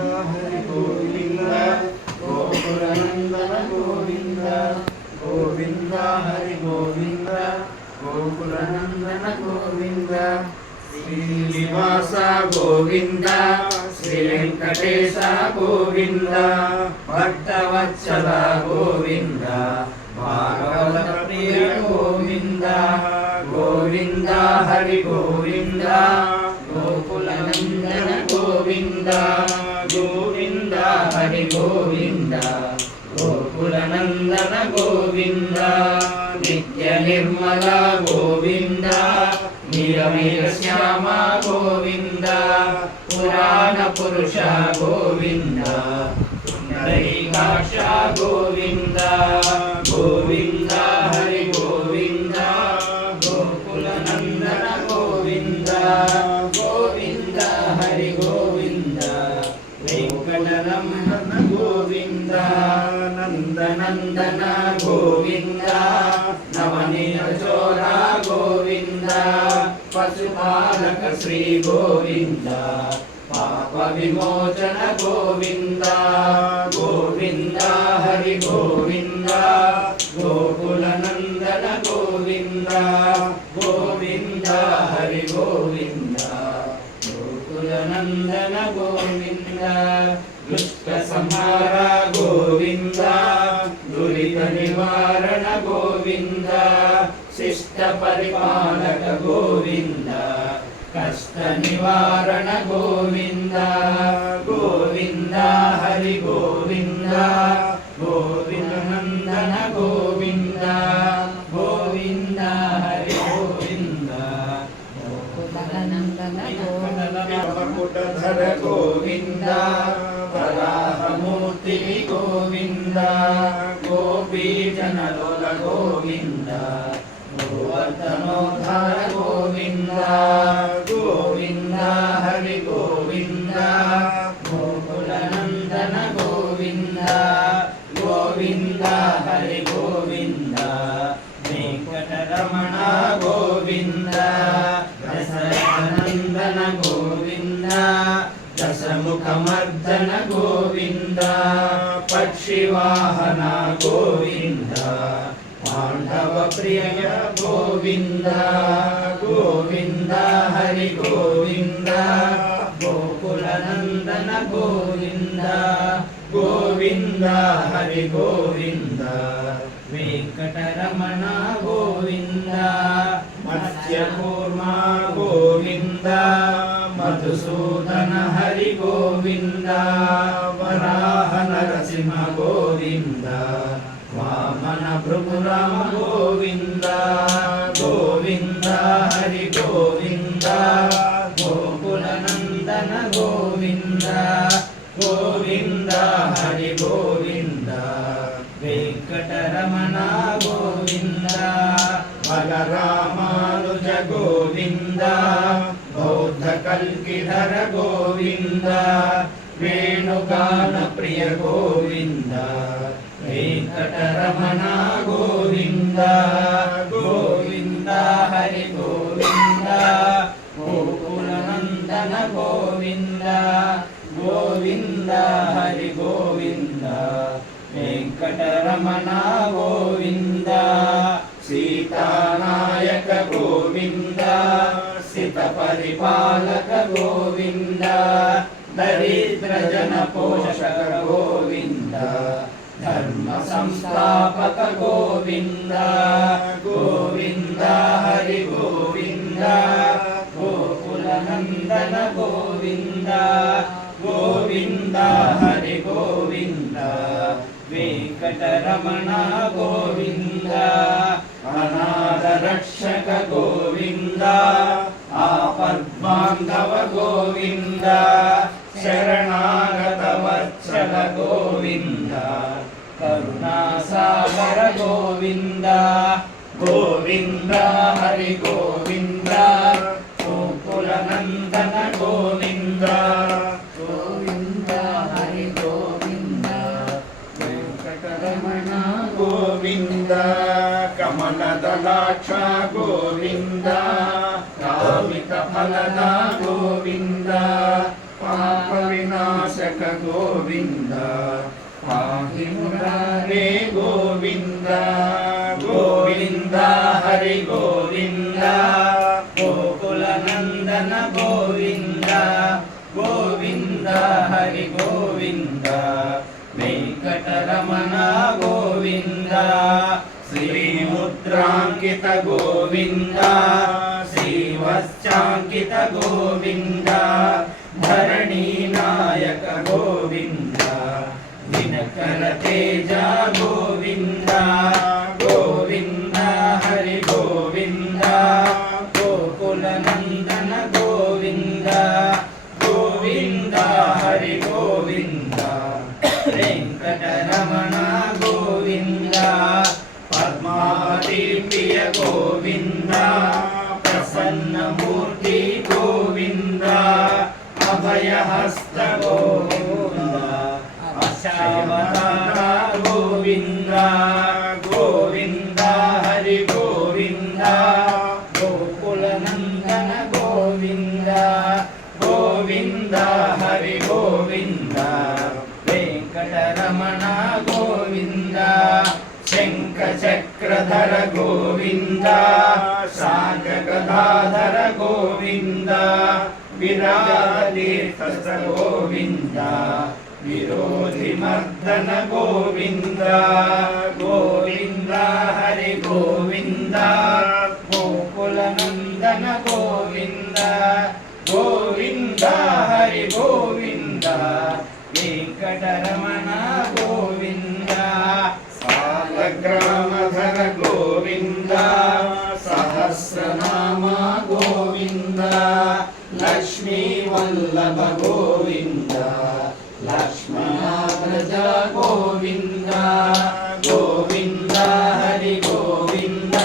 हरि गोविंद गोकुलनंदन गोविंद गोविंद हरि गोविंद गोकुलनंदन गोविंद श्रीनिवास गोविंद श्री वेंकटेश गोविंद भक्तवत्सल गोविंद भागवत प्रिय गोविंद गोविंद हरि गोविंद गोकुलनंदन गोविंद गोविंद हरि गोविंद गोकुलनंदन गोविंद नित्य निर्मल गोविंद नीलमेघ श्याम गोविंद पुराण पुरुष गोविंद पुंडरीकाक्ष गोविंद गोविंद हरि गोविंद गोकुलनंदन गोविंद गोविंद हरि गोविंद वेंकटरमण गोविंद नंदनंदन गोविंद नवनीत चोर गोविंद पशुपालक श्री गोविंद पाप विमोचन गोविंद गोविंद हरि गोविंद गोकुलनंदन गोविंद गोविंद हरि गोविंद गोकुलनंदन गोविंद दुष्ट संहार गोविंद दुरित निवारण गोविंद शिष्ट परिपालक गोविंद कष्ट निवारण गोविंद गोविंद हरि गोविंद गोविंदनंदन गोविंद गोविंद हरि गोविंद गोकुलनंदन मुकुटधर गोविंद वराहमूर्ति गोविंद गोपीजनलोल गोविंद गोवर्धनोद्धार गोविंद गोविंद हरि गोविंद गोकुलनंदन गोविंद गोविंद हरि गोविंद वेंकटरमण गोविंद दशरथनंदन गोविंद दशमुखमर्दन गोविंद पक्षिवाहन गोविंद पांडव प्रिय गोविंद गोविंद हरि गोविंद गोकुलनंदन गोविंद गोविंद हरि गोविंद वेंकटरमण गोविंद मत्स्यकूर्मा गोविंद मधुसूदन हरि गोविंद वराह नरसिंह गोविंद वामन भृगुराम गोविंद गोविंद हरि गोविंद गोकुलनंदन गोविंद गोविंद हरि गोविंद वेंकटरमण गोविंद बलरामानुज गोविंद बौद्ध कल्किधर गोविंद वेणुगान प्रिय गोविंद वेंकटरमण गोविंद गोविंद हरि गोविंद गोकुलनंदन गोविंद गोविंद हरि गोविंद वेंकटरमण गोविंद सीतानायक गोविंद सित परिपालक गोविंद दरिद्र जन पोषक गोविंद धर्म संस्थापक गोविंद गोविंद हरि गोविंद गोकुलनंदन गोविंद गोविंद हरि गोविंद वेंकटरमण गोविंद अनाथ रक्षक गोविंद आपद्बांधव गोविंद शरणागत वत्सल गोविंद करुणासागर गोविंद गोविंद हरि गोविंद गोकुलनंदन गोविंद गोविंद हरि गोविंद वेंकटरमण गोविंद कमलदलाक्ष गोविंद कामित फलद गोविंद पाप विनाशक गोविन्द पाहि मुरारे गोविन्द गोविन्द हरि गोविन्द गोकुलनन्दन गोविन्द गोविन्द हरि गोविन्द वेङ्कटरमण गोविन्द श्रीमुद्राङ्कित गोविन्द श्रीवत्साङ्कित गोविन्द धरणीनायक गोविन्द दिनकर तेज गोविन्द गोविन्द हरि गोविन्द गोकुलनन्दन गोविन्द गोविन्द हरि गोविन्द वेङ्कटरमण गोविन्द पद्मावती प्रिय गोविन्द प्रसन्नमूर्ति गोविन्द अभयहस्त गोविन्द अशावतार गोविन्द गोविन्द हरि गोविन्द गोकुलनन्दन गोविन्द गोविन्द हरि गोविन्द वेङ्कटरमण गोविन्द शङ्खचक्रधर गोविन्द शाकगदाधर गोविन्द विराजतीर्थ गोविन्द विरोधिमर्दन गोविन्द गोविन्द हरि गोविन्द गोकुलनन्दन गोविन्द गोविन्द हरि गोविन्द वेङ्कटरमण गोविन्द सालग्रामधर गोविन्द सहस्रनाम गोविन्द लक्ष्मी वल्लभ गोविन्द लक्ष्मणाग्रज गोविन्द गोविन्द हरि गोविन्द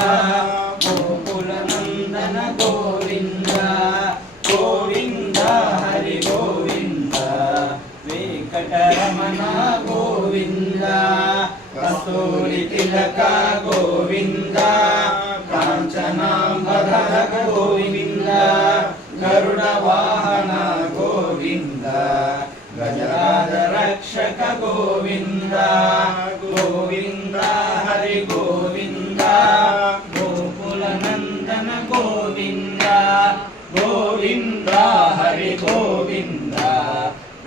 गोकुलनन्दन गोविन्द गोविन्द हरि गोविन्द वेङ्कटरमण गोविन्द कस्तूरि तिलक गोविन्द काञ्चनाम्बरधर गोविन्द गरुड वाहन गोविन्द गजराज रक्षक गोविन्द गोविन्द हरि गोविन्द गोकुलनन्दन गोविन्द गोविन्द हरि गोविन्द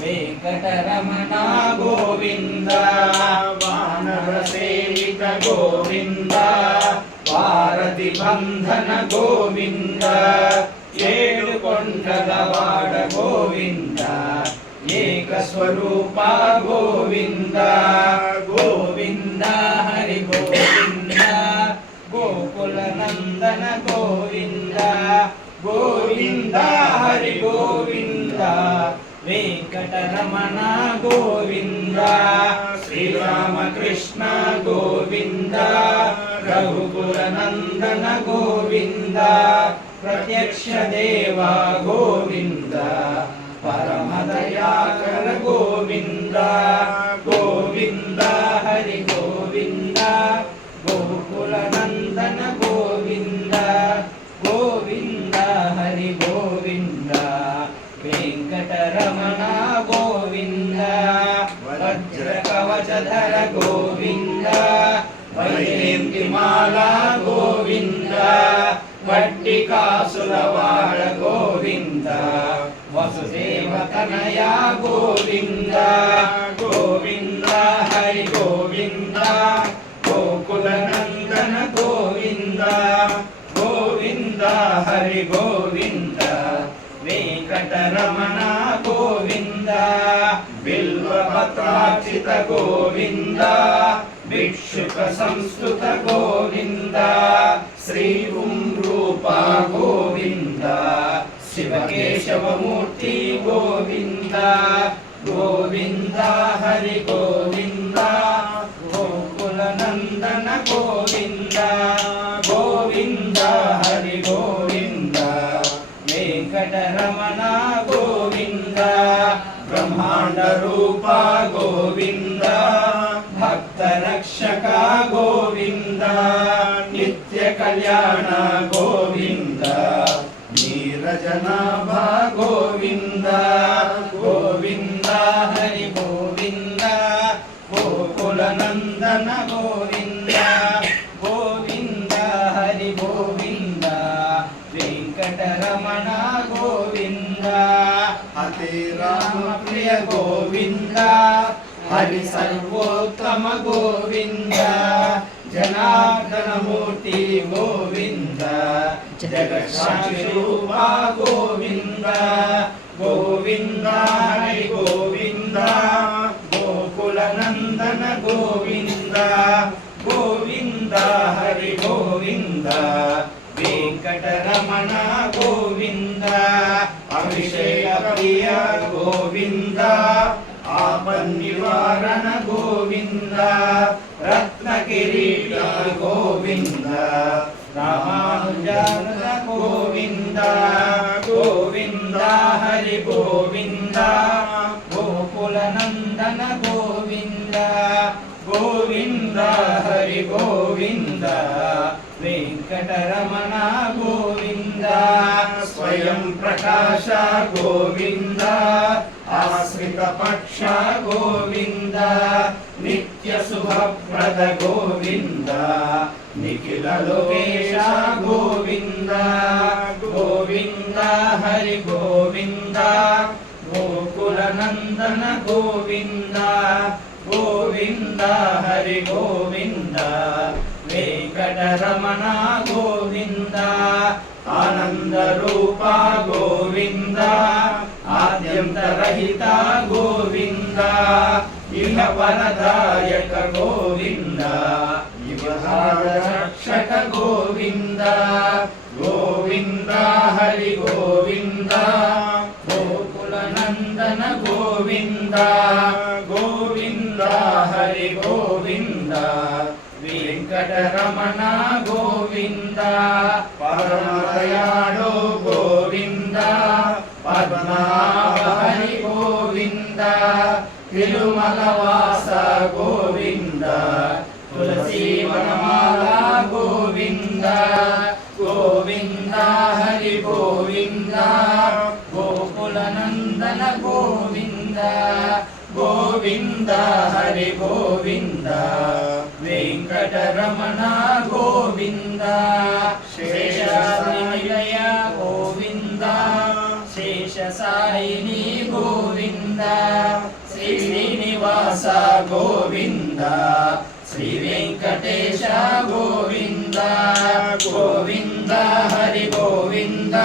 वेङ्कटरमण गोविन्द वानर सेवित गोविन्द वारधि बन्धन गोविन्द ఏడుకొండలవాడ గోవింద ఏకస్వరూప గోవింద గోవింద హరి గోవింద గోకులనందన గోవింద గోవింద హరి గోవింద వెంకటరమణ గోవింద శ్రీరామకృష్ణ గోవింద రఘుకులనందన గోవింద प्रत्यक्ष देवा गोविन्द परमदयाकर गोविन्द गोविन्द हरि गोविन्द गोकुलनन्दन गोविन्द गोविन्द हरि गोविन्द वेङ्कटरमण गोविन्द वज्रकवचधर गोविन्द वैजयन्तिमाला गोविन्द वट्टिकासुरवाळ गोविन्द वसुदेवतनया गोविन्द गोविन्द हरि गोविन्द गोकुलनन्दन गोविन्द गोविन्द हरि गोविन्द वेङ्कटरमण गोविन्द बिल्वपत्रार्चित गोविन्द भिक्षुक संस्तुत गोविन्द श्री रूपा गोविन्द शिवकेशवमूर्ति गोविन्द गोविन्द हरि गोविन्द गोकुलनन्दन गोविन्द गोविन्द हरि गोविन्द वेङ्कटरमण गोविन्द ब्रह्माण्ड रूपा गोविन्द भक्तरक्षक गोविन्द नित्य कल्याण गोविन्द नीरजनाभ गोविन्द गोविन्द हरि వెంకటరమణ గోవింద అతి రామ ప్రియ గోవింద హరి సర్వోత్తమ గోవింద జనార్దనమూర్తి గోవింద జగత్సాక్షి రూప గోవింద గోవింద హరి గోవింద గోకుల నందన గోవింద గోవింద హరి గోవింద వెంకటరమణ గోవింద అభిషేక ప్రియ గోవింద ఆపన్నివారణ గోవింద రత్న కిరీట గోవింద రామానుజాన గోవింద గోవింద హరి గోవింద గోకుల నందన గోవింద గోవింద హరి గోవింద వెంకటరమణ గోవింద స్వయం ప్రకాశ గోవింద ఆశ్రిత పక్ష గోవింద నిత్య శుభప్రద గోవింద నిఖిల లోకేశ గోవింద గోవింద హరి గోవింద గోకుల నందన గోవింద గోవింద హరి గోవింద వెంకటరమణ గోవింద ఆనంద రూప గోవింద ఆద్యంతరహిత గోవింద ఇహ వరదాయక గోవింద రక్షక గోవింద గోవింద హరి గోవింద గోకుల నందన గోవింద గోవింద హరి గోవింద వెంకటరమణ గోవింద పరమదయాళో గోవింద పద్మనాభ హరి గోవింద తిరుమల వాస గోవింద తులసీ వనమాల గోవింద గోవింద హరి గోవింద గోకుల నందన గోవింద గోవింద హరి గోవింద వెంకటరమణ గోవింద శేషాద్రినిలయ గోవింద శేషసాయిని గోవింద శ్రీ శ్రీనివాస గోవింద శ్రీ వెంకటేశ గోవింద గోవింద హరి గోవింద